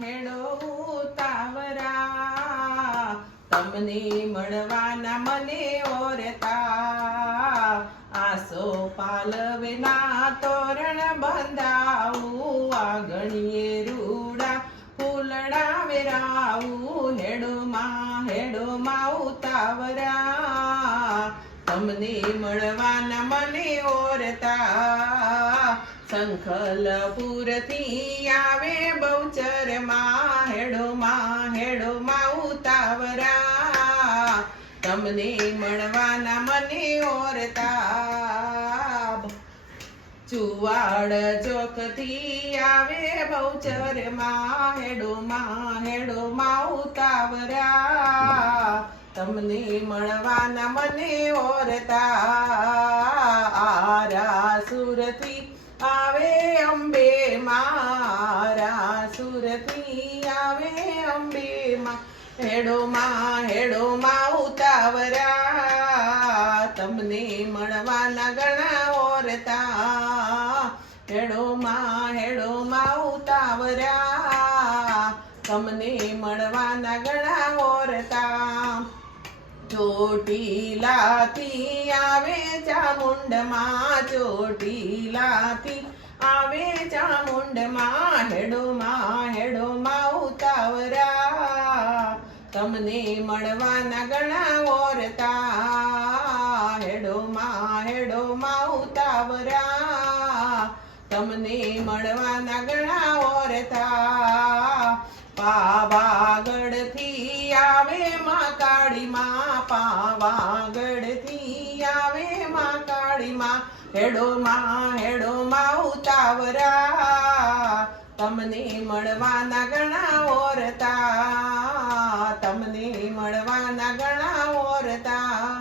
હેડો ઉતાવરા તમને મળવાના મને ઓરતા આસો પાલવેના તોરણ બંધાવું આંગણીએ રૂડા ફૂલડા વેરાવું હેડોમાં ઉતાવરા તમને મળવાના મને ઓરતા સંખલપુરથી આવે બહુચરમાં હેડોમાં ઉતાવરા તમને મળવાના મને ઓરતા ચુવાડ ચોકથી આવે બહુચરમાં હેડોમાં ઉતાવરા તમને મળવાના મને ઓરતા આરા સુરથી આવે અંબે મારા સુરથી આવે અંબે માં હેડોમાં ઉતાવરા તમને મળવાના ઘણા ઓરતા હેડોમાં ઉતાવરા તમને મળવાના ઘણા ઓરતા ચોટીલાથી આવે ચામુંડમાં ચોટીલાથી આવે ચામુંડમાં હેડોમાં ઉતાવરા તમને મળવાના ઘણા ઓરતા હેડોમાં ઉતાવરા તમને મળવાના ઘણા ઓરતા પાવાગઢથી આવે માં કાળીમાં પાવાગઢથી આવે માં કાળીમાં હેડોમાં ઉતાવરા તમને મળવાના ઘણા ઓરતા તમને મળવાના ઘણા ઓરતા